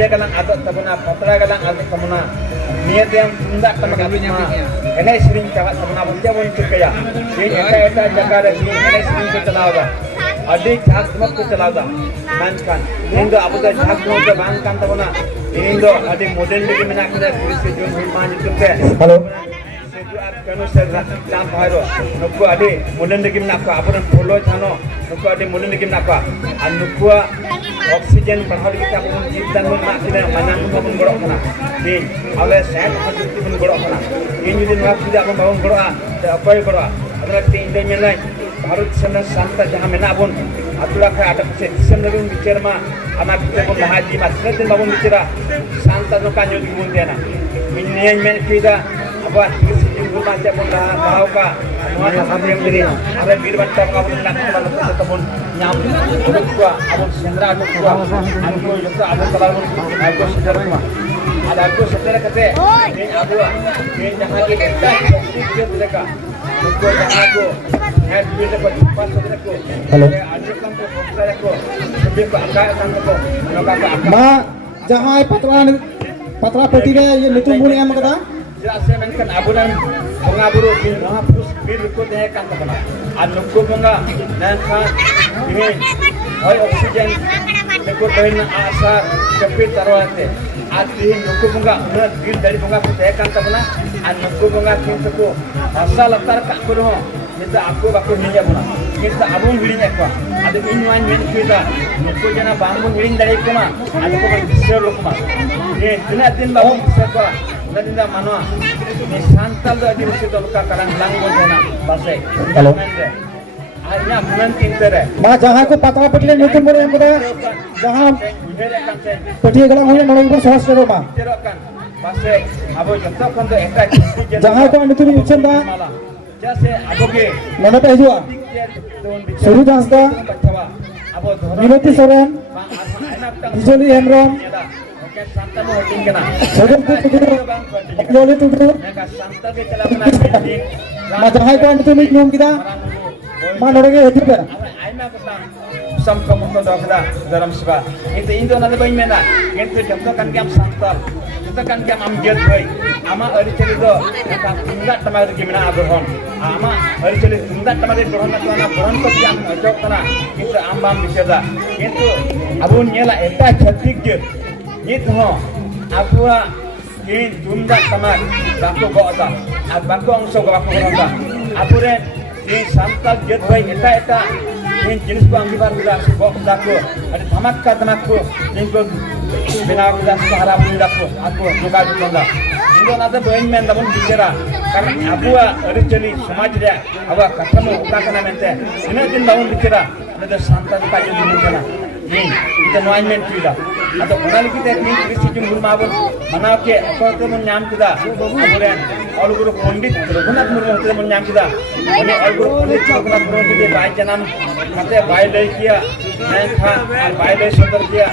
dia galang adot tabuna patra galang adot tabuna niat yang tunda tamak aduna enai sering cakap tabuna bocah pun cekaya ini eta jaga ini enai sering tu celawa adik jahak semak tu celawa mankan ini do abu dah jahak semak tu mankan tabuna ini do adik modern lagi menak kita polisi jom hulman itu ke halo kanu serah jam baharu nuku ade modern lagi menak apa apuran polo chano nuku ade modern lagi menak apa nuku oksigen berhari kita pun jidan pun mak kita manang pun gorok kana ini awal sehat pun gorok kana ini jadi nak tidak pun bangun gorok apa yang gorok adalah Indonesia lain Bharat sana santa jangan menak pun atulah kaya ada persen senarung bicara mah anak kita pun haji mas nanti bangun bicara santa nukanyo di pun dia na ini yang kita apa sejumlah macam pun dah tahu kah nuan apa yang jadi ada bir macam kau pun nak kita pun nyam gua abang sendra gua aku juga ada kalau aku sedar mah ada aku sedar kata ini aku ini jangan kita sedikit mereka gua jangan aku head bir dapat pas sedar aku halo ada kan tu sedar aku lebih agak kan tu nak ma jangan patra peti dia yang itu muni am kata jelas saya menkan abunan pengaburu di mahapus bir ko dekan tabana anu ko bunga nanka ini oi oksigen ko tahin asa kapit tarwate ati nuku bunga berat bir dari bunga ko dekan tabana anu ko bunga kintu ko asal tar ka ko ho kita aku baku niya buna kita abun hilinya ko ada inwan men kita nuku jana bangun hiling dari ko ma anu ko bisir lo ko ma ye din bangun bisir ko Nanti mana ni santal dah di situ luka karang langgo jana pasai. Halo. Akhirnya bulan tintere. ma jangan ko patra peti yang itu muni am kata jangan peti galang hoye nolong ko sahas karo ma Terokan pasai abo jatuh kondo ekak. jangan ko anu tu ucen da Jase abo ke. mana pe jua Suri Dasda abo Minati Soren Dijoli Hemrom Santa mo holding kana. Soren Tutu Joli Tutu Santa ke cala building. ma jangan ko anu tu nyom kita ma norege heti pe Aina kata samka mundo dokda dalam sebab itu Indo nanti bayi mana itu jatuh kan kiam santal itu kan kiam amjad bayi ama hari ceri do kan tinggal tempat gimana abraham ama hari ceri tinggal tempat abraham itu anak abraham tu kiam ajak tanah itu ambam bicara itu abun nyela eta chatik je itu ho apua ini tinggal tempat baku bawa baku angso baku bawa apure ini santal jad bayi eta ini jenis ko ang gibar bila sebab aku ada tamakku ini ko bina bila seharap bila aku juga dikonda Indo nada bayin men namun bicara karena aku ada jeli samaj dia aku ketemu ukakana mente ini din namun bicara ada santai kayu di mana ini kita noain men tidak atau kenal kita ini kristi jumhur mabun mana ke apa tu menyam kita kemudian all guru pondit Raghunath Murmu itu menyam kita ini all guru pondit Raghunath Murmu kita baik janam kata baik lagi kia, naik kah, baik lagi sodar kia.